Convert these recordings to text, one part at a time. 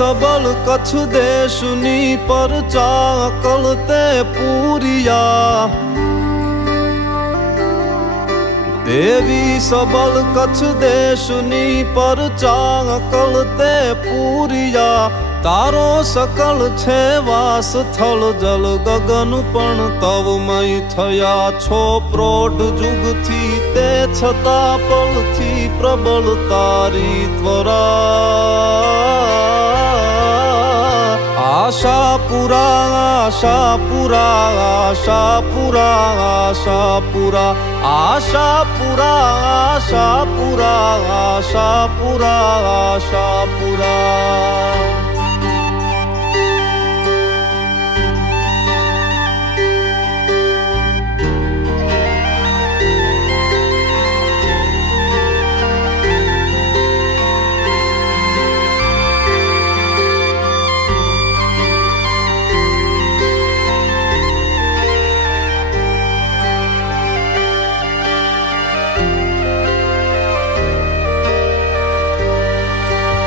सबल कच्छ देशनी परचा अकलते पूरिया देवी सबल कच्छ देशनी परचा अकलते पूरिया तारो सकल छे वास थल जल गगन पण तवमय थया छो प्रौढ़ जुग थी ते छता पल थी प्रबल तारी त्वरा आशापुरा आशापुरा आशापुरा आशापुरा आशापुरा आशापुरा आशापुरा आशापुरा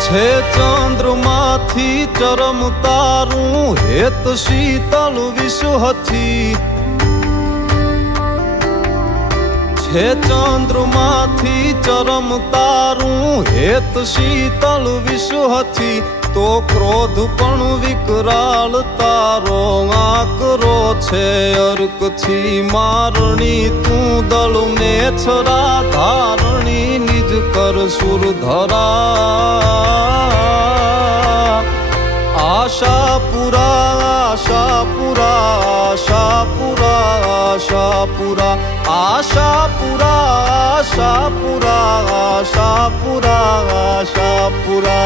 छे चंद्रमा थी चरम तारू हेत शीतल विश्व थी छे चंद्रमा थी चरम तारू हेत शीतल विश्व थी तो क्रोध पण विकराल तारो आकरो छे अर्क थी मारणी तू दल में छरा धारणी निज कर सुरधरा आशापुरा आशापुरा आशापुरा आशापुरा आशापुरा आशापुरा आशापुरा आशापुरा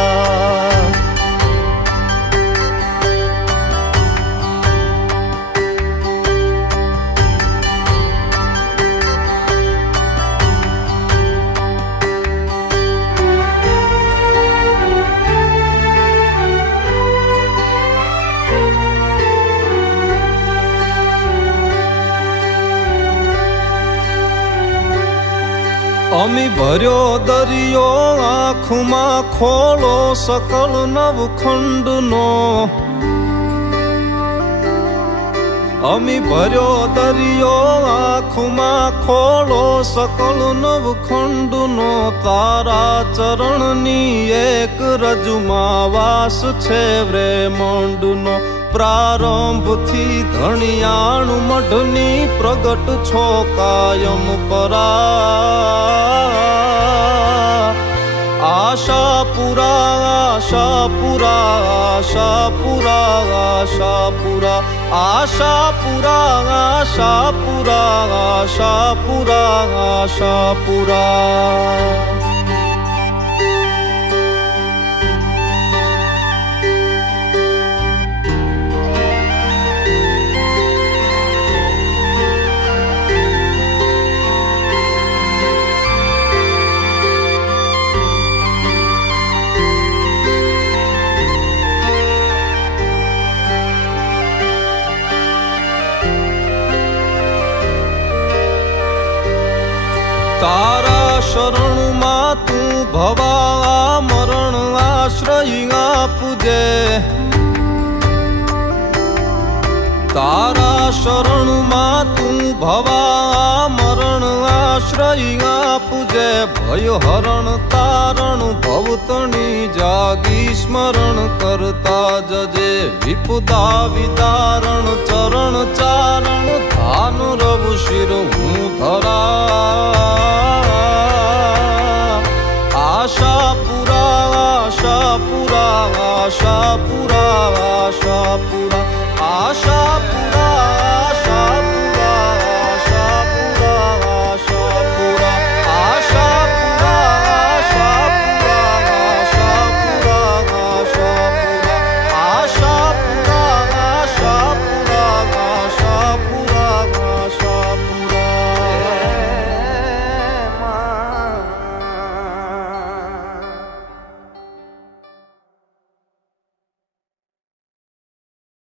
अमी भर्यो दरियो आँखमा खोलो सकल नवखंडनो अमी भर्यो दरियो आँखमा खोलो सकल नवखंडनो तारा चरणनी एक रजुमा वास छे ब्रह्मांडनो प्रारंभ थी धणियाणु मढनी प्रगट छो कायम परा आशापुरा आशापुरा आशापुरा आशापुरा आशापुरा आशापुरा आशापुरा आशापुरा तारा शरण मा तू भवा मरण आश्रय आपजे तारा शरण मा तू भवा मरण आश्रय आपजे भय हरण तारण भवतणी जागी स्मरण करता जजे विपदा विदारण चरण चारण धान रव शिर हूँ धरा आशापुरा आशापुरा आशापुरा आशापुरा